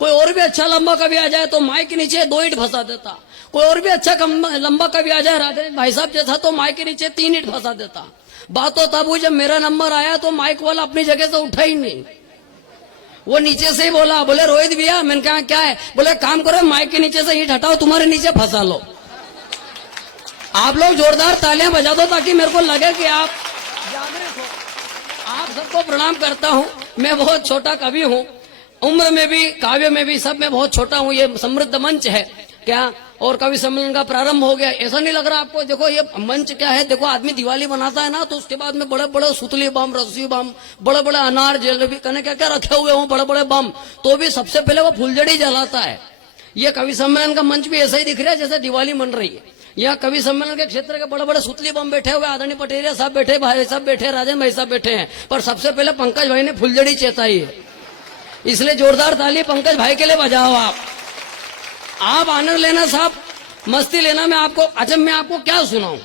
कोई और भी अच्छा लंबा कवि आ जाए तो माइक के नीचे 2 ईंट फंसा देता। कोई और भी अच्छा लंबा कवि आ जाए राधे भाई साहब जैसा तो माइक के नीचे 3 ईंट फंसा देता। बात तो तब हुई जब मेरा नंबर आया तो माइक वाला अपनी जगह से उठा ही नहीं, वो नीचे से ही बोला, बोले रोहित भैया। मैंने कहा क्या है? बोले काम करो माइक के नीचे से ईंट हटाओ, तुम्हारे नीचे फंसा लो। आप लोग जोरदार तालियां बजा दो ताकि मेरे को लगे कि आप जागृत हो। आप सबको प्रणाम करता हूं। मैं बहुत छोटा कवि हूं, उम्र में भी काव्य में भी सब में बहुत छोटा हूं। ये समृद्ध मंच है क्या, और कवि सम्मेलन का प्रारंभ हो गया। ऐसा नहीं लग रहा आपको? देखो ये मंच क्या है, देखो आदमी दिवाली बनाता है ना तो उसके बाद में बड़े बड़े सुतली बम, रस्सी बम, बड़े बड़े अनार जलेबी कने क्या क्या रखे हुए हों, बड़े बड़े बम, तो भी सबसे पहले वो फुलझड़ी जलाता है। ये कवि सम्मेलन का मंच भी ऐसा ही दिख रहा है जैसे दिवाली मन रही है। यहाँ कवि सम्मेलन के क्षेत्र के बड़े बड़े सुतली बम बैठे हुए, आदरणीय पटेरिया साहब बैठे, भाई साहब बैठे, राजन भाई साहब बैठे हैं, पर सबसे पहले पंकज भाई ने फुलझड़ी चेताई है। इसलिए जोरदार ताली पंकज भाई के लिए बजाओ। आप आनंद लेना साहब, मस्ती लेना। मैं आपको क्या सुनाऊं,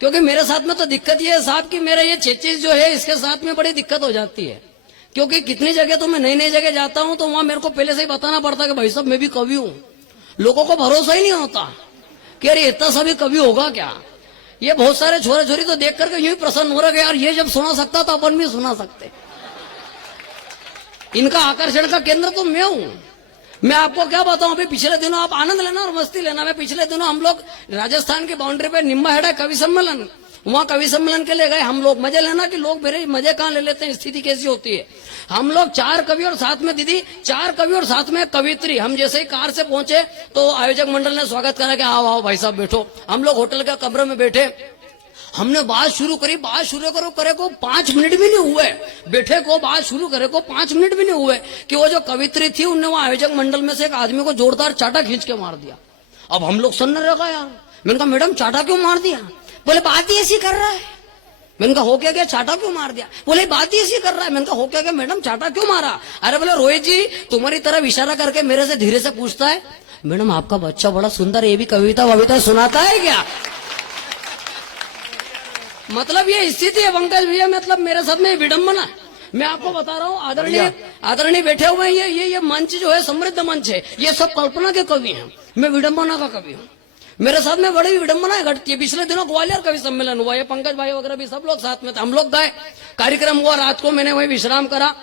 क्योंकि मेरे साथ में तो दिक्कत ये है साहब कि मेरा ये चेचिस जो है इसके साथ में बड़ी दिक्कत हो जाती है। क्योंकि कितनी जगह तो मैं नई नई जगह जाता हूं तो वहां मेरे को पहले से ही बताना पड़ता कि भाई साहब मैं भी कवि हूं। लोगों को भरोसा ही नहीं होता कि अरे इतना सा भी कवि होगा क्या। ये बहुत सारे छोरे छोरी तो देख करके यूं ही प्रसन्न हो रहे यार, ये जब सुना सकता तो अपन भी सुना सकते। इनका आकर्षण का केंद्र तो मैं हूं। मैं आपको क्या बताऊं, अभी पिछले दिनों आप आनंद लेना और मस्ती लेना। मैं पिछले दिनों हम लोग राजस्थान की बाउंड्री पे निम्बा हेड़ा कवि सम्मेलन, वहां कवि सम्मेलन के लिए गए हम लोग। मजे लेना कि लोग मेरे मजे कहां ले लेते हैं, स्थिति कैसी होती है। हम लोग 4 कवि और साथ में दीदी, 4 कवि और साथ में कवित्री। हम जैसे ही कार से पहुंचे तो आयोजक मंडल ने स्वागत करा कि आओ आओ भाई साहब बैठो। हम लोग होटल के कमरे में बैठे, हमने बात शुरू करी। बात शुरू करे को 5 मिनट भी नहीं हुए, बैठे को बात शुरू करे को 5 मिनट भी नहीं हुए कि वो जो कवित्री थी उनने वो आयोजक मंडल में से एक आदमी को जोरदार चाटा खींच के मार दिया। अब हम लोग सुनने लगा यार। मैंने कहा मैडम चाटा क्यों मार दिया? बोले बात ही ऐसी कर रहा है। मैंने कहा हो क्या गया, चाटा क्यों मार दिया? बोले बात ही ऐसी कर रहा है। मैंने कहा हो क्या गया मैडम, चाटा क्यों मारा? अरे बोले रोहित जी तुम्हारी तरफ इशारा करके मेरे से धीरे से पूछता है, मैडम आपका बच्चा बड़ा सुंदर, ये भी कविता सुनाता है क्या? मतलब ये स्थिति है पंकज भैया, मतलब मेरे साथ में विडंबना है। मैं आपको बता रहा हूँ, आदरणीय बैठे हुए हैं। ये मंच जो है समृद्ध मंच है, ये सब कल्पना के कवि हैं, मैं विडंबना का कवि हूँ। मेरे साथ में बड़ी विडंबनाएं घटती है। पिछले दिनों ग्वालियर कवि सम्मेलन हुआ, ये पंकज भाई वगैरह भी सब लोग साथ में थे। हम लोग गए, कार्यक्रम हुआ, रात को मैंने वही विश्राम करा,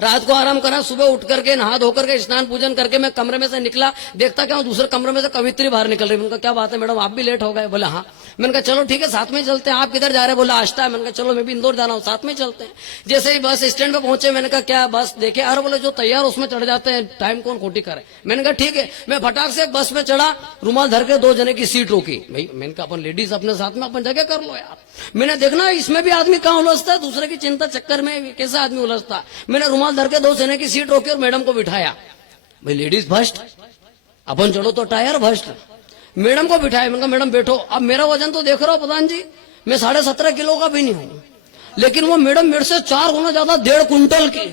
रात को आराम करा। सुबह उठ करके नहा धो करके स्नान पूजन करके मैं कमरे में से निकला, देखता क्या दूसरे कमरे में से कवित्री बाहर निकल रही। उनका क्या बात है मैडम, आप भी लेट हो गए? बोला हाँ। मैंने कहा चलो ठीक है साथ में चलते हैं। आप किधर जा रहे हैं? बोला आष्टा। मैंने कहा चलो मैं भी इंदौर जाना हूँ, साथ में चलते हैं। जैसे ही बस स्टैंड पे पहुंचे मैंने कहा क्या बस देखे? अरे बोले जो तैयार उसमें चढ़ जाते हैं, टाइम कौन खोटी करे। मैंने कहा ठीक है। मैं फटाक से बस में चढ़ा, रुमाल धर के 2 जने की सीट रोकी। भाई मैंने कहा अपन लेडीज अपने साथ में अपन जगह कर लो यार। मैंने देखना इसमें भी आदमी कहाँ उलझता है, दूसरे की चिंता चक्कर में कैसे आदमी उलझता है। मैंने रुमाल धर के 2 जने की सीट रोकी और मैडम को बिठाया। भाई लेडीज फर्स्ट, अपन चलो तो टायर फर्स्ट। मैडम को बिठाया। मैंने कहा मैडम बैठो। अब मेरा वजन तो देख रहा हो प्रधान जी, मैं 17.5 किलो का भी नहीं हूं, लेकिन वो मैडम मेरे से 4 गुना ज्यादा 1.5 कुंटल की।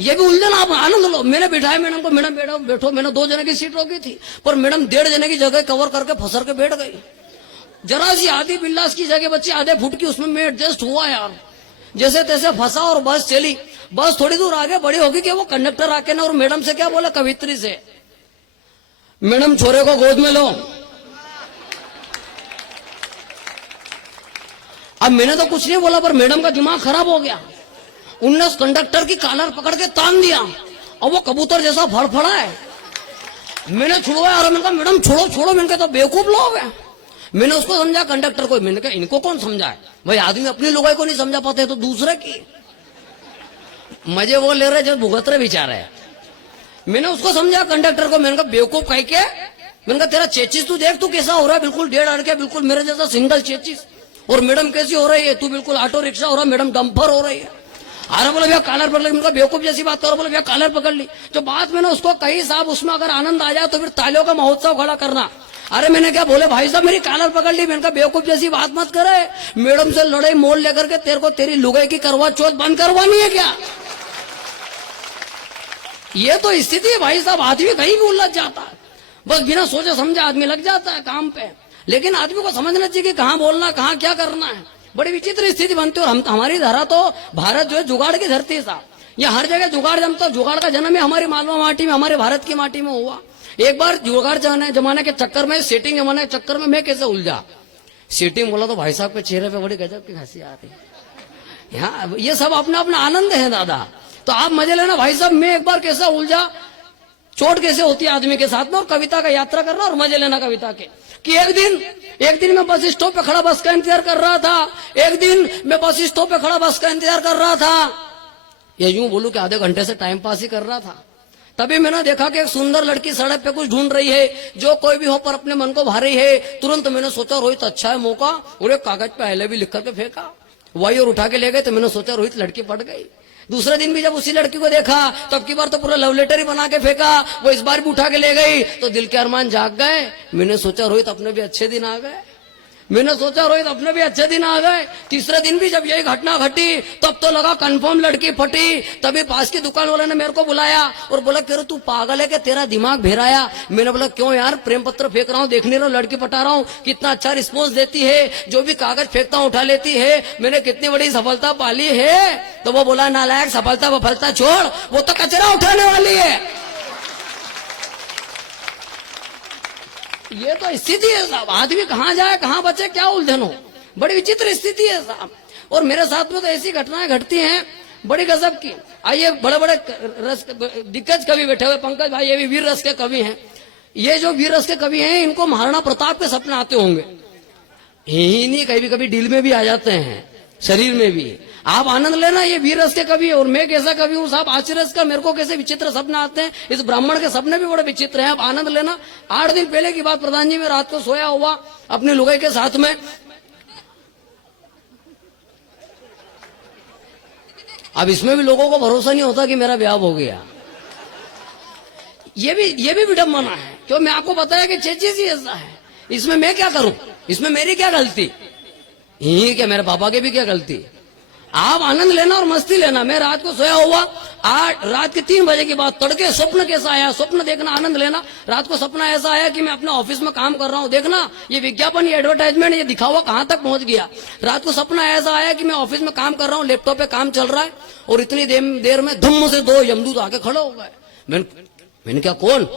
ये भी उलझन, आप आनंद लो। मैंने बिठाया मैडम को, मैडम बैठो बैठो। मैंने 2 जने की सीट रोकी थी, पर मैडम 1.5 जने की जगह कवर करके फंसर के बैठ गई। जरा सी आधी बिल्लास की जगह बच्ची आधे फुट की, उसमें मैं एडजस्ट हुआ यार, जैसे तैसे फंसा और बस चली। बस थोड़ी दूर आगे बड़ी होगी कि वो कंडक्टर आके ना और मैडम से क्या बोला, कवित्री से, मैडम छोरे को गोद में लो। अब मैंने तो कुछ नहीं बोला, पर मैडम का दिमाग खराब हो गया। उनने उस कंडक्टर की कॉलर पकड़ के तान दिया और वो कबूतर जैसा फड़फड़ा है। मैंने छुड़वाया और मैंने कहा मैडम छोड़ो छोड़ो। मैंने कहा तो बेवकूफ लोग हैं। मैंने उसको समझा कंडक्टर को। मैंने कहा इनको कौन समझाए भाई, आदमी अपनी लोगों को नहीं समझा पाते तो दूसरे की मजे वो ले रहे जब भुगत रहे बेचारे। मैंने उसको समझा कंडक्टर को। मैंने कहा बेवकूफ कह के, मैंने कहा तेरा चेचिस तू देख, तू कैसा हो रहा है, बिल्कुल 1.5 अड़के, बिल्कुल मेरे जैसा सिंगल चेचिस। और मैडम कैसी हो रही है, तू बिल्कुल ऑटो रिक्शा हो रहा है, मैडम डंपर हो रही है। अरे बोले भैया कॉलर पकड़ ली। मैंने कहा बेवकूफ जैसी बात करो। बोले भैया कॉलर पकड़ ली। जो बात मैंने उसको कही साहब, उसमें अगर आनंद आ जाए तो फिर तालियों का महोत्सव खड़ा करना। अरे मैंने क्या बोले भाई साहब मेरी कॉलर पकड़ ली। मैंने कहा बेवकूफ जैसी बात मत करे, मैडम से लड़ाई मोल लेकर के तेरे को तेरी लुगाई की करवा चौथ बंद करवानी है क्या? ये तो स्थिति है भाई साहब। आदमी कहीं भी उलझ जाता है, बस बिना सोचे समझे आदमी लग जाता है काम पे। लेकिन आदमी को समझना चाहिए कि कहाँ बोलना, कहाँ क्या करना है। बड़ी विचित्र स्थिति बनती है। और हमारी धरा तो भारत जो है जुगाड़ की धरती है साहब। ये हर जगह जुगाड़ जमता, जुगाड़ का जन्म है हमारी मालवा माटी में, हमारे भारत की माटी में हुआ। एक बार जुगाड़ जमाने के चक्कर में, सेटिंग जमाने के चक्कर में मैं कैसे उलझा। सेटिंग बोला तो भाई साहब के चेहरे पे बड़ी गजब की हंसी आ रही। हाँ, ये सब अपना अपना आनंद है दादा, तो आप मजे लेना भाई साहब। मैं एक बार कैसा उलझा, चोट कैसे होती है आदमी के साथ में, और कविता का यात्रा करना और मजे लेना कविता के। कि एक दिन मैं बस स्टॉप पे खड़ा बस का इंतजार कर रहा था, एक दिन मैं बस स्टॉप पे खड़ा बस का इंतजार कर रहा था, या यूं बोलूं कि आधे घंटे से टाइम पास ही कर रहा था। तभी मैंने देखा कि एक सुंदर लड़की सड़क पे कुछ ढूंढ रही है, जो कोई भी हो पर अपने मन को भा रही है। तुरंत मैंने सोचा रोहित अच्छा है मौका, और एक कागज पे आई लव यू लिख करके फेंका, वही और उठा के ले गए। तो मैंने सोचा रोहित लड़की पट गई। दूसरे दिन भी जब उसी लड़की को देखा तो अब की बार तो पूरा लव लेटर ही बना के फेंका, वो इस बार भी उठा के ले गई, तो दिल के अरमान जाग गए। मैंने सोचा रोहित अपने भी अच्छे दिन आ गए, मैंने सोचा रोहित अपने भी अच्छे दिन आ गए। तीसरे दिन भी जब यही घटना घटी तब तो लगा कंफर्म लड़की फटी। तभी पास की दुकान वाले ने मेरे को बुलाया और बोला कि तू पागल है कि तेरा दिमाग भेराया। मैंने बोला क्यों यार, प्रेम पत्र फेंक रहा हूँ, देख नहीं रहा लड़की पटा रहा हूँ, कितना अच्छा रिस्पॉन्स देती है, जो भी कागज फेंकता हूँ उठा लेती है, मैंने कितनी बड़ी सफलता पाली है। तो वो बोला नालायक, सफलता वफलता छोड़, वो तो कचरा उठाने वाली है। ये तो स्थिति है साहब, आदमी कहाँ जाए कहाँ बचे, क्या उलझन हो, बड़ी विचित्र स्थिति है साहब। और मेरे साथ में तो ऐसी घटनाएं घटती हैं बड़ी गजब की। आइए, बड़े बड़े रस दिग्गज कवि बैठे हुए, पंकज भाई ये भी वीर रस के कवि हैं। ये जो वीर रस के कवि हैं इनको महाराणा प्रताप के सपने आते होंगे, ही नहीं कभी कभी दिल में भी आ जाते हैं, शरीर में भी। आप आनंद लेना, ये वीर रस के कवि है और मैं कैसा कवि हूँ साहब, आश्चर्य का मेरे को कैसे विचित्र सपने आते हैं। इस ब्राह्मण के सपने भी बड़े विचित्र हैं, आप आनंद लेना। 8 दिन पहले की बात, प्रधान जी, मैं रात को सोया हुआ अपने लुगाई के साथ में। अब इसमें भी लोगों को भरोसा नहीं होता कि मेरा ब्याह हो गया। ये भी विडम्बना है, क्यों मैं आपको बताया कि चीज ही ऐसा है। इसमें मैं क्या करूं, इसमें मेरी क्या गलती, यही क्या मेरे पापा की भी क्या गलती। आप आनंद लेना और मस्ती लेना। मैं रात को सोया हुआ, रात के 3 बजे के बाद तड़के स्वप्न कैसा आया, स्वप्न देखना, आनंद लेना। रात को सपना ऐसा आया कि मैं अपने ऑफिस में काम कर रहा हूँ, देखना ये विज्ञापन, ये एडवर्टाइजमेंट, ये दिखावा कहाँ तक पहुंच गया। रात को सपना ऐसा आया कि मैं ऑफिस में काम कर रहा हूँ, लैपटॉप पे काम चल रहा है, और इतनी देर में धुम से 2 यमदूत आके खड़े हो गए। मैंने क्या, कौन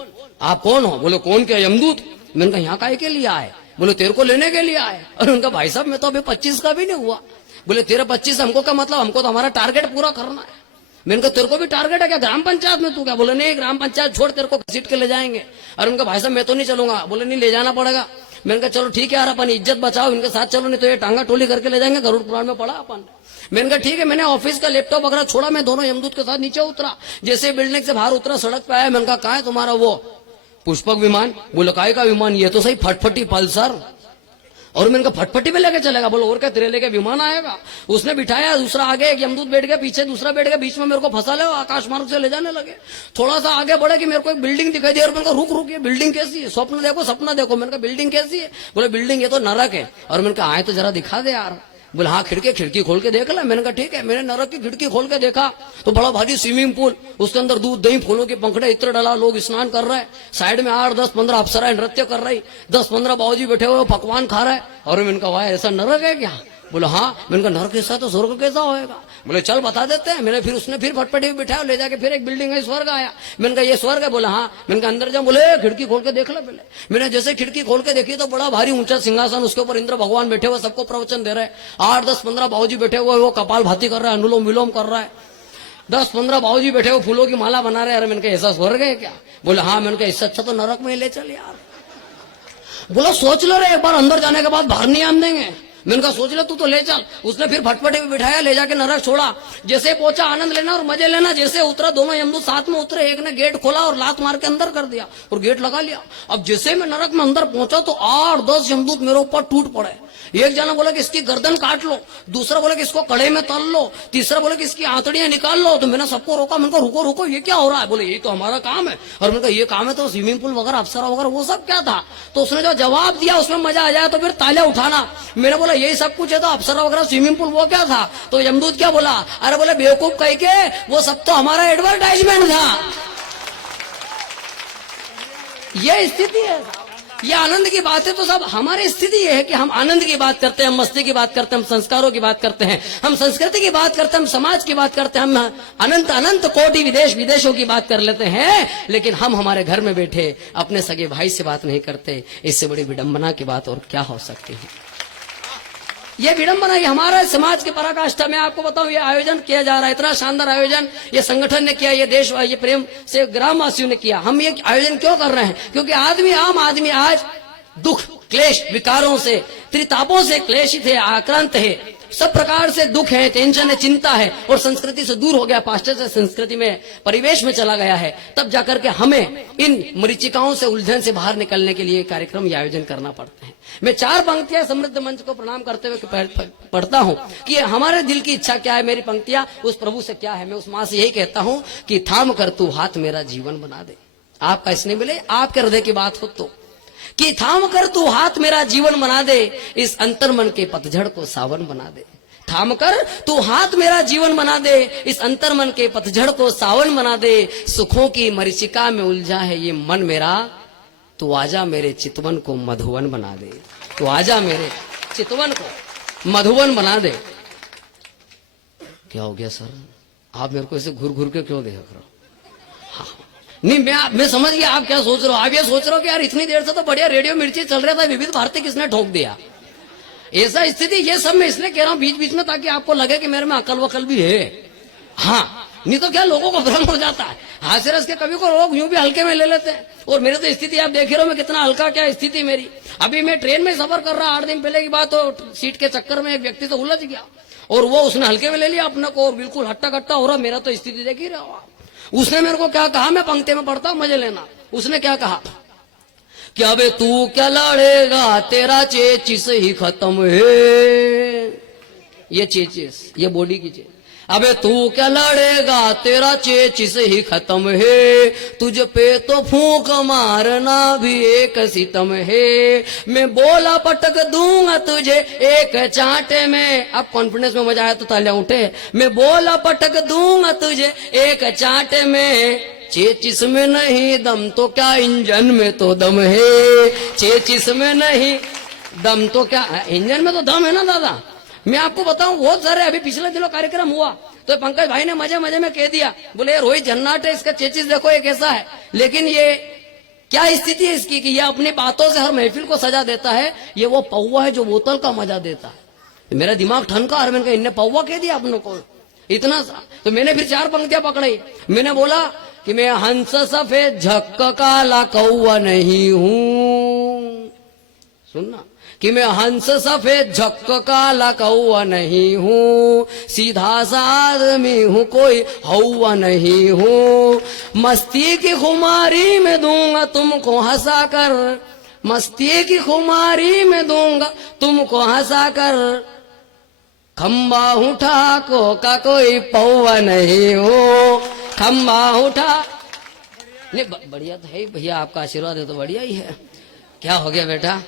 आप, कौन हो? बोले कौन क्या, यमदूत। मैंने कहा यहाँ काहे के लिए आए? बोले तेरे को लेने के लिए आए। और उनका भाई साहब मैं तो अभी 25 का भी नहीं हुआ। बोले तेरा 25 हमको क्या मतलब, हमको तो हमारा टारगेट पूरा करना है। मैंने कहा तेरे को भी टारगेट है क्या ग्राम पंचायत में? तू क्या? बोले नहीं, ग्राम पंचायत छोड़, तेरे को घसीट के ले जाएंगे। और उनका भाई साहब मैं तो नहीं चलूंगा। बोले नहीं, ले जाना पड़ेगा। मैंने कहा चलो ठीक है यार, अपन इज्जत बचाओ, इनके साथ चलो, नहीं तो ये टांगा टोली करके ले जाएंगे, गरुड़ पुराण में पड़ा अपन। मैंने कहा ठीक है। मैंने ऑफिस का लैपटॉप वगैरह छोड़ा, मैं दोनों यमदूत के साथ नीचे उतरा। जैसे बिल्डिंग से बाहर उतरा, सड़क पे आया। मैंने कहा कहाँ है तुम्हारा वो पुष्पक विमान? बोले काय का विमान? ये तो सही फटफटी पल्सर। और मैंने कहा फटफटी में लेके चलेगा? बोलो और क्या, तेरे लेके विमान आएगा। उसने बिठाया, दूसरा आगे, एक यमदूत बैठ गया पीछे, दूसरा बैठ गया बीच में, मेरे को फंसा ले, आकाश मार्ग से ले जाने लगे। थोड़ा सा आगे बढ़े कि मेरे को एक बिल्डिंग दिखाई दी, और मैंने कहा रुक, ये बिल्डिंग कैसी है? स्वप्न देखो, सपना देखो। मैंने कहा बिल्डिंग कैसी है? बोले बिल्डिंग ये तो नरक है। और मैंने कहा आए तो जरा दिखा दे यार। बोले हाँ, खिड़की खोल के देख ला। मैंने कहा ठीक है। मैंने नरक की खिड़की खोल के देखा तो बड़ा भारी स्विमिंग पूल, उसके अंदर दूध दही फूलों के पंखड़े इत्र डाला, लोग स्नान कर रहे हैं। साइड में 8, 10, 15 अप्सराएं नृत्य कर रही, 10, 15 बाबूजी बैठे हुए पकवान खा रहे हैं। और मैंने कहा ऐसा नरक है क्या? बोले हाँ। मैंने कहा नरक कैसा तो स्वर्ग कैसा होएगा? बोले चल बता देते हैं। उसने फिर फटफटी में बिठाया, ले जाके फिर एक बिल्डिंग है, स्वर्ग आया। मैंने कहा ये स्वर्ग है? बोले हाँ। मैंने कहा अंदर जाओ। बोले खिड़की खोल के देख लो पहले। मैंने जैसे खिड़की खोल के देखी तो बड़ा भारी ऊंचा सिंहासन, उसके ऊपर इंद्र भगवान बैठे हुए, सबको प्रवचन दे रहे हैं। 8, 10, 15 बाबूजी बैठे हुए, वो कपाल भाती कर रहा है, अनुलोम विलोम कर रहा है। 10, 15 बाबूजी बैठे हुए फूलों की माला बना रहे हैं। अरे मैंने कहा ऐसा स्वर्ग है क्या? बोले हाँ। मैंने कहा इससे अच्छा तो नरक में ले चल यार। बोला सोच लो रे, एक बार अंदर जाने के बाद बाहर नहीं आने देंगे। मैंने कहा सोच ले, तू तो ले चल। उसने फिर फटफटी में बिठाया, ले जाके नरक छोड़ा। जैसे पहुंचा, आनंद लेना और मजे लेना। जैसे उतरा, दोनों यमदूत साथ में उतरे, एक ने गेट खोला और लात मार के अंदर कर दिया और गेट लगा लिया। अब जैसे मैं नरक में अंदर पहुंचा तो 8, 10 यमदूत मेरे ऊपर टूट पड़े। एक जना बोला कि इसकी गर्दन काट लो, दूसरा बोला कि इसको कड़े में तल लो, तीसरा बोला कि इसकी आंतड़ियां निकाल लो। तो मैंने सबको रोका। मैंने कहा रुको रुको, ये क्या हो रहा है? बोले ये तो हमारा काम है। और मैंने कहा ये काम है तो स्विमिंग पूल वगैरह, अप्सरा वगैरह, वो सब क्या था? तो उसने जो जवाब दिया उसमें मजा आ जाए तो फिर तालियां उठाना। मैंने बोला यही सब कुछ है तो अप्सरा वगैरह, स्विमिंग पूल, वो क्या था? तो यमदूत क्या बोला? अरे बोले बेवकूफ कह के, वो सब तो हमारा एडवर्टाइजमेंट था। ये स्थिति है। ये आनंद की बात है। तो सब हमारी स्थिति ये है कि हम आनंद की बात करते हैं, हम मस्ती की बात करते हैं, हम संस्कारों की बात करते हैं, हम संस्कृति की बात करते हैं, हम समाज की बात करते हैं, हम अनंत अनंत कोटि विदेशों की बात कर लेते हैं, लेकिन हम हमारे घर में बैठे अपने सगे भाई से बात नहीं करते। इससे बड़ी विडंबना की बात और क्या हो सकती है। ये विडंबना, ये हमारा समाज की पराकाष्ठा। मैं आपको बताऊं, ये आयोजन किया जा रहा है, इतना शानदार आयोजन ये संगठन ने किया, ये देश, ये प्रेम से ग्रामवासियों ने किया। हम ये आयोजन क्यों कर रहे हैं? क्योंकि आम आदमी आज दुख, क्लेश, विकारों से, त्रितापों से क्लेशित है, आक्रांत है, सब प्रकार से दुख है, टेंशन है, चिंता है, और संस्कृति से दूर हो गया, पाश्चात्य संस्कृति में, परिवेश में चला गया है। तब जाकर के हमें इन मरीचिकाओं से, उलझन से बाहर निकलने के लिए कार्यक्रम या आयोजन करना पड़ता है। मैं 4 पंक्तियां समृद्ध मंच को प्रणाम करते हुए पढ़ता हूं कि हमारे दिल की इच्छा क्या है। मेरी पंक्तियां उस प्रभु से क्या है। मैं उस मां से यही कहता हूं कि थाम कर तू हाथ मेरा जीवन बना दे। आपका स्नेह मिले, आपके हृदय की बात हो तो, कि थाम कर तू हाथ मेरा जीवन बना दे, इस अंतर्मन के पतझड़ को सावन बना दे। थाम कर तू हाथ मेरा जीवन बना दे, इस अंतर्मन के पतझड़ को सावन बना दे। सुखों की मरीचिका में उलझा है ये मन मेरा, तू आजा मेरे चितवन को मधुवन बना दे। तू आजा मेरे चितवन को मधुवन बना दे। क्या हो गया सर, आप मेरे को ऐसे घूर घूर के क्यों देख रहे हो? हाँ, नहीं, मैं समझ गया आप क्या सोच रहे हो। आप ये सोच रहे हो कि यार इतनी देर से तो बढ़िया रेडियो मिर्ची चल रहा था, विविध भारती किसने ठोक दिया। ऐसा स्थिति, ये सब मैं इसलिए कह रहा हूं बीच बीच में, ताकि आपको लगे कि मेरे में अकल वकल भी है। हाँ, नहीं तो क्या लोगों को भ्रम हो जाता है। हास्यरस के कवि को लोग यूं भी हल्के में ले लेते हैं, और मेरे तो स्थिति आप देख रहे हो, मैं कितना हल्का, क्या स्थिति मेरी। अभी मैं ट्रेन में सफर कर रहा, 8 दिन पहले की बात हो, सीट के चक्कर में एक व्यक्ति तो उलझ गया, और वो उसने हल्के में ले लिया अपने को, और बिल्कुल हट्टा कट्टा हो रहा। मेरा तो स्थिति देख ही रहा हो। उसने मेरे को क्या कहा, मैं पंक्ति में पढ़ता हूं, मजे लेना। उसने क्या कहा कि अबे तू क्या लड़ेगा, तेरा चेचिस ही खत्म है। ये चेचिस, ये बॉडी की चेचिस। अबे तू क्या लड़ेगा, तेरा चेचिस ही खत्म है। तुझ पे तो फूंक मारना भी एक सितम है। मैं बोला पटक दूंगा तुझे एक चांटे में। अब कॉन्फिडेंस में मजा आया तो तालियां उठे। मैं बोला पटक दूंगा तुझे एक चांटे में। चेचिस में नहीं दम तो क्या इंजन में तो दम है। चेचिस में नहीं दम तो क्या, इंजन में तो दम है ना दादा। मैं आपको बताऊं, बहुत सारे अभी पिछले दिनों कार्यक्रम हुआ, तो पंकज भाई ने मजे मजे में कह दिया, बोले रोहित जन्नाट है, इसका चेचिस देखो ये कैसा है। लेकिन ये क्या स्थिति है इसकी कि ये अपनी बातों से हर महफिल को सजा देता है। ये वो पौवा है जो बोतल का मजा देता है। मेरा दिमाग ठनका, और मैंने कहा इनने पौवा कह दिया अपनों को इतना सा। तो मैंने फिर 4 पंक्तियां पकड़ी। मैंने बोला कि मैं हंस सफेद झक्क काला कौवा नहीं हूं। सुनना, कि मैं हंस सफेद झक्क काला कौवा नहीं हूँ, सीधा सा आदमी हूँ, कोई हौवा नहीं हूँ। मस्ती की खुमारी में दूंगा तुमको हंसा कर, मस्ती की खुमारी में दूंगा तुमको हंसा कर। खम्बा उठा को का कोई पौवा नहीं हो, खम्बा उठा। नहीं बढ़िया तो है भैया, आपका आशीर्वाद है तो बढ़िया ही है। क्या हो गया बेटा?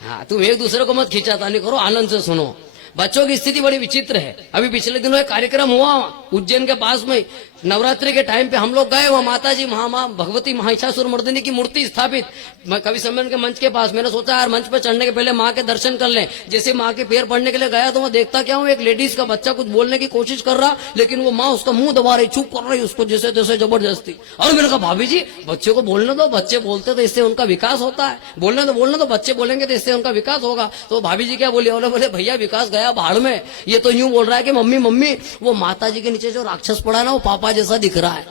हाँ, तुम एक दूसरे को मत खींचातानी करो, आनंद से सुनो। बच्चों की स्थिति बड़ी विचित्र है। अभी पिछले दिनों एक कार्यक्रम हुआ उज्जैन के पास में, नवरात्रि के टाइम पे हम लोग गए। वहां माता जी मां भगवती महिषासुर मर्दिनी की मूर्ति स्थापित कवि सम्मेलन के मंच के पास। मैंने सोचा यार मंच पर चढ़ने के पहले माँ के दर्शन कर लें। जैसे माँ के पैर पड़ने के लिए गया तो मैं देखता क्या हूँ, एक लेडीज का बच्चा कुछ बोलने की कोशिश कर रहा, लेकिन वो माँ उसका मुंह दबा रही, चुप कर रही उसको जैसे तैसे जबरदस्ती। और मैंने कहा भाभी जी बच्चे को बोलने दो, बच्चे बोलते तो इससे उनका विकास होता है, बोलने दो, बच्चे बोलेंगे तो इससे उनका विकास होगा। तो भाभी जी क्या बोली, बोले भैया विकास गया भाड़ में। ये तो यूं बोल रहा है कि मम्मी मम्मी वो माता जी के नीचे जो राक्षस पड़ा ना वो पापा जैसा दिख रहा है।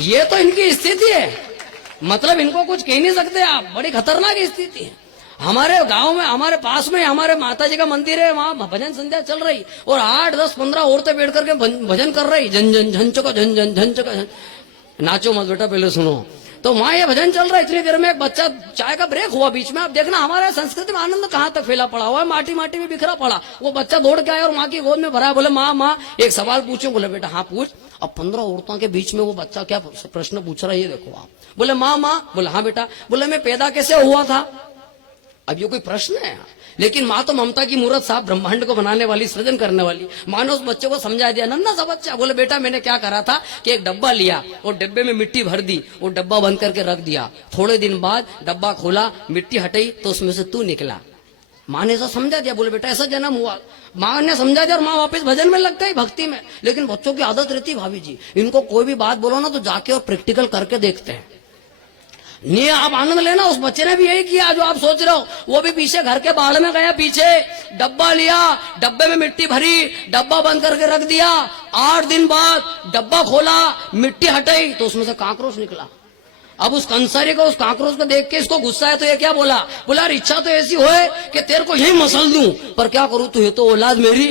ये तो इनकी स्थिति है, मतलब इनको कुछ कह नहीं सकते आप, बड़ी खतरनाक स्थिति है। हमारे गांव में, हमारे पास में हमारे माता जी का मंदिर है, वहां भजन संध्या चल रही और 8, 10, 15 औरतें बैठ करके भजन कर रही, झन झन झन चको झन झन झन चको झन। नाचो मत बेटा, पहले सुनो। तो वहां ये भजन चल रहा है, इतनी देर में एक बच्चा, चाय का ब्रेक हुआ बीच में। आप देखना हमारे संस्कृति में आनंद कहाँ तक फैला पड़ा हुआ है, माटी माटी में बिखरा पड़ा। वो बच्चा दौड़ के आया और माँ की गोद में भरा। बोले माँ माँ एक सवाल पूछूं? बोले बेटा हाँ पूछ। अब 15 औरतों के बीच में वो बच्चा क्या प्रश्न पूछ रहा है ये देखो आप। बोले माँ माँ। बोले हाँ बेटा। बोले मैं पैदा कैसे हुआ था? अब ये कोई प्रश्न है? लेकिन माँ तो ममता की मूर्त साहब, ब्रह्मांड को बनाने वाली, सृजन करने वाली। माँ ने उस बच्चे को समझा दिया, नन्हा सा बच्चा, बोले बेटा मैंने क्या करा था कि एक डब्बा लिया और डब्बे में मिट्टी भर दी, वो डब्बा बंद करके रख दिया। थोड़े दिन बाद डब्बा खोला, मिट्टी हटाई तो उसमें से तू निकला। माँ ने ऐसा समझा दिया, बोले बेटा ऐसा जन्म हुआ। माँ ने समझा दिया और माँ वापस भजन में लग गई, भक्ति में। लेकिन बच्चों की आदत रहती भाभी जी, इनको कोई भी बात बोलो ना तो जाके और प्रैक्टिकल करके देखते हैं। नहीं, आप आनंद लेना, उस बच्चे ने भी यही किया जो आप सोच रहे हो। वो भी पीछे घर के बाड़ में गया, पीछे डब्बा लिया, डब्बे में मिट्टी भरी, डब्बा बंद करके रख दिया। 8 दिन बाद डब्बा खोला, मिट्टी हटाई तो उसमें से काकरोच निकला। अब उस कंसारी को, उस काकरोच को देख के इसको गुस्सा है तो ये क्या बोला, बोला इच्छा तो ऐसी होए कि तेरे को यही मसल दूं, पर क्या करूं, तू ये तो औलाद मेरी।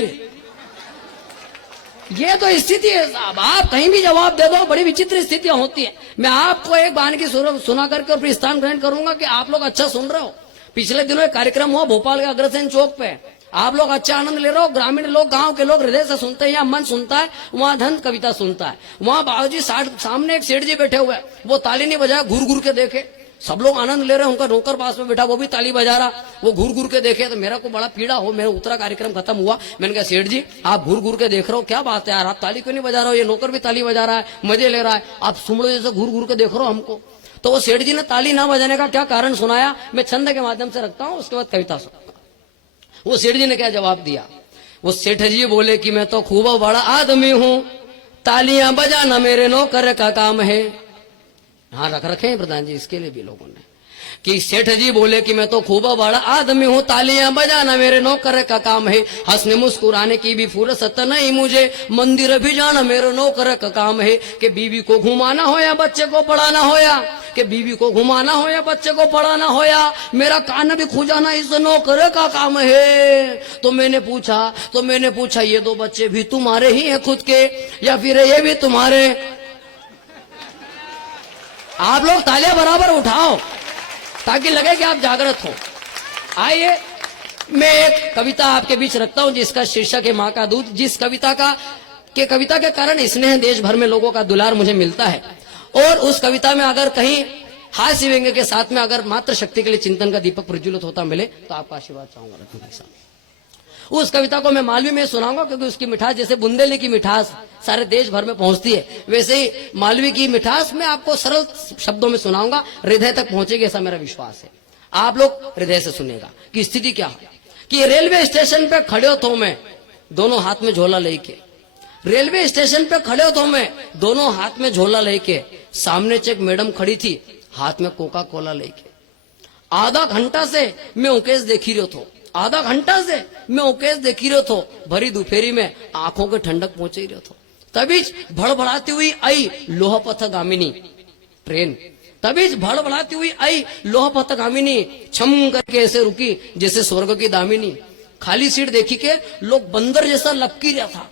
ये तो स्थिति है साहब, आप कहीं भी जवाब दे दो, बड़ी विचित्र स्थितियां होती है। मैं आपको एक बान की सुना करके और फिर स्थान ग्रहण करूंगा कि आप लोग अच्छा सुन रहे हो। पिछले दिनों एक कार्यक्रम हुआ भोपाल के अग्रसेन चौक पे, आप लोग अच्छा आनंद ले रहे हो। ग्रामीण लोग, गांव के लोग हृदय से सुनते हैं, यहाँ मन सुनता है, वहां धन कविता सुनता है। वहां बाबूजी सामने एक सेठ जी बैठे हुए, वो ताली नहीं बजाया, घूर घूर के देखे। सब लोग आनंद ले रहे हैं, उनका नौकर पास में बैठा, वो भी ताली बजा रहा, वो घूर घूर के देखे। तो मेरा को बड़ा पीड़ा हो, मेरा उतरा कार्यक्रम खत्म हुआ, मैंने कहा सेठ जी आप घूर घूर के देख रहे हो, क्या बात है यार, आप ताली क्यों नहीं बजा रहे हो, ये नौकर भी ताली बजा रहा है, मजे ले रहा है, आप सुमड़ो जैसे घूर घूर के देख रहे हो हमको। तो वो सेठ जी ने ताली ना बजाने का क्या कारण सुनाया, मैं छंद के माध्यम से रखता हूँ, उसके बाद कविता सुनता। वो सेठ जी ने क्या जवाब दिया, वो सेठ जी बोले कि मैं तो खूब बड़ा आदमी हूँ, तालियां बजाना मेरे नौकर का काम है। हाँ रख रखे हैं प्रधान जी इसके लिए भी लोगों ने, कि सेठ जी बोले कि मैं तो खूब बड़ा आदमी हूँ, तालियां बजाना मेरे नौकर का काम है, हंसने मुस्कुराने की भी फुर्सत नहीं मुझे, मंदिर भी जाना मेरे नौकर का काम है। कि बीवी को घुमाना हो या बच्चे को पढ़ाना हो, या कि बीवी को घुमाना हो या बच्चे को पढ़ाना हो, या मेरा कान भी खुजाना इस नौकर का काम है। तो मैंने पूछा ये 2 बच्चे भी तुम्हारे ही हैं खुद के, या फिर ये भी तुम्हारे? आप लोग तालियां बराबर उठाओ ताकि लगे कि आप जागृत हो। आइए मैं एक कविता आपके बीच रखता हूं जिसका शीर्षक है माँ का दूध। जिस कविता के कारण स्नेह देश भर में लोगों का दुलार मुझे मिलता है, और उस कविता में अगर कहीं हास्य व्यंग्य के साथ में अगर मात्र शक्ति के लिए चिंतन का दीपक प्रज्वलित होता मिले तो आपका आशीर्वाद चाहूंगा रत्न भाई साहब। उस कविता को मैं मालवी में सुनाऊंगा, क्योंकि उसकी मिठास जैसे बुंदेली की मिठास सारे देश भर में पहुंचती है, वैसे ही मालवी की मिठास मैं आपको सरल शब्दों में सुनाऊंगा, हृदय तक पहुंचेगी ऐसा मेरा विश्वास है। आप लोग हृदय से सुनेगा कि स्थिति क्या है। कि रेलवे स्टेशन पे खड़े हो मैं दोनों हाथ में झोला लेके, रेलवे स्टेशन पे खड़े हो मैं दोनों हाथ में झोला लेके, सामने से एक मैडम खड़ी थी हाथ में कोका कोला लेके। आधा घंटा से मैं उकेश देखी रहो थो, आधा घंटा से मैं उकेश देखी रहो थो, भरी दोपहरी में आंखों के ठंडक पहुंचे रहो थो। तभी भड़बड़ाती हुई आई लोहपथगामिनी ट्रेन, तभी भड़बड़ाती हुई आई लोहपथगामिनी, छम करके ऐसे रुकी जैसे स्वर्ग की दामिनी। खाली सीट देखी के लोग बंदर जैसा लपकी रहा था,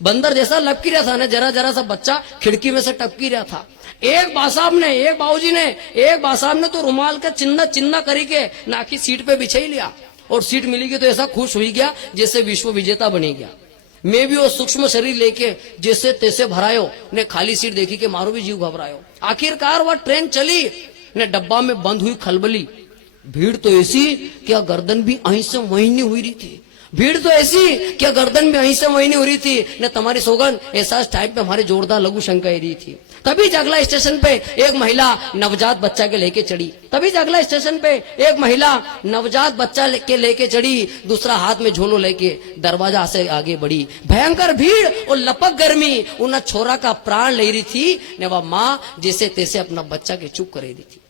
बंदर जैसा लपकी रहा था ना, जरा जरा सा बच्चा खिड़की में से टपकी रहा था। एक बाबूजी ने तो रुमाल का चिन्ह चिन्ह करी के नाकी सीट पे बिछाई लिया, और सीट मिली तो ऐसा खुश हुई गया जैसे विश्व विजेता बनी गया। मैं भी वो सूक्ष्म शरीर लेके जैसे तैसे भरायो ने खाली सीट देखी के मारो भी जीव घबरायो। आखिरकार वह ट्रेन चली ने, डब्बा में बंद हुई खलबली। भीड़ तो ऐसी क्या गर्दन भी अहीं से वहीं नहीं हुई रही थी, भीड़ तो ऐसी क्या गर्दन भी अहीं से वहीं नहीं हो रही थी ने, तुम्हारी सौगन ऐसा टाइम पे हमारे जोरदार लघु शंका रही थी। तभी अगला स्टेशन पे एक महिला नवजात बच्चा के लेके चढ़ी, तभी अगला स्टेशन पे एक महिला नवजात बच्चा के लेके चढ़ी, दूसरा हाथ में झोलो लेके दरवाजा से आगे बढ़ी। भयंकर भीड़ और लपक गर्मी उन छोरा का प्राण ले रही थी ने, वह माँ जैसे तैसे अपना बच्चा के चुप कर रही थी।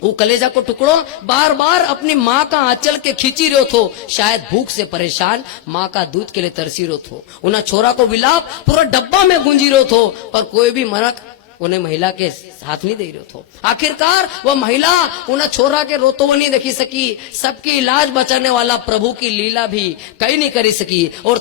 वो कलेजा को टुकड़ों बार बार अपनी माँ का आंचल के खींची रहो थो, शायद भूख से परेशान माँ का दूध के लिए तरसी रहो थो। उन्हें छोरा को विलाप पूरा डब्बा में गूंजी रहो थो, पर कोई भी मरक उन्हें महिला के साथ नहीं दे रहे थो। आखिरकार वह महिला उन्हें छोरा के रोतो वो नहीं देखी सकी, सबकी इलाज बचाने वाला प्रभु की लीला भी कहीं नहीं करी सकी। और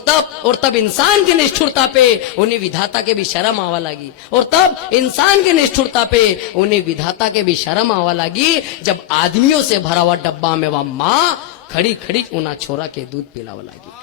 तब इंसान की निष्ठुरता पे उन्हें विधाता के भी शर्म आवा लगी, और तब इंसान की निष्ठुरता पे उन्हें विधाता के भी शर्म आवा लगी, जब आदमियों से भरा हुआ डब्बा में वह माँ खड़ी खड़ी उन्हें छोरा के दूध पिलावा लगी।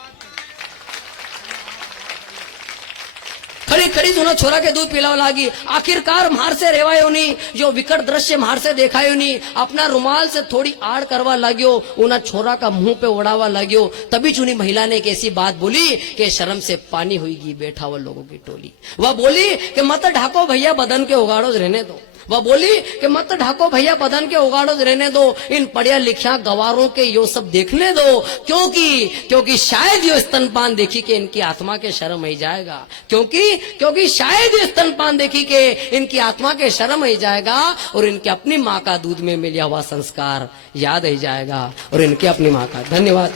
खड़ी खड़ी उन्हें छोरा के दूध पिलाव लागी। आखिरकार मार से रेवायो नहीं, जो विकट दृश्य मार से देखायो नहीं, अपना रुमाल से थोड़ी आड़ करवा लाग्यो, उन्हें छोरा का मुंह पे उड़ावा लाग्यो। तभी चुनी महिला ने एक ऐसी बात बोली कि शर्म से पानी हुईगी बैठा हुआ लोगों की टोली। वह बोली कि मत ढाको भैया बदन के उगाड़ो रहने दो। वह बोली कि मत ढाको भैया बदन के उगाड़ो रहने दो, इन पढ़िया लिखा गवारों के यो सब देखने दो, क्योंकि शायद यो स्तनपान देखी के इनकी आत्मा के शर्म ही जाएगा, क्योंकि शायद ये स्तनपान देखी के इनकी आत्मा के शर्म ही जाएगा और इनके अपनी माँ का दूध में मिला हुआ संस्कार याद ही जाएगा और इनके अपनी माँ का। धन्यवाद।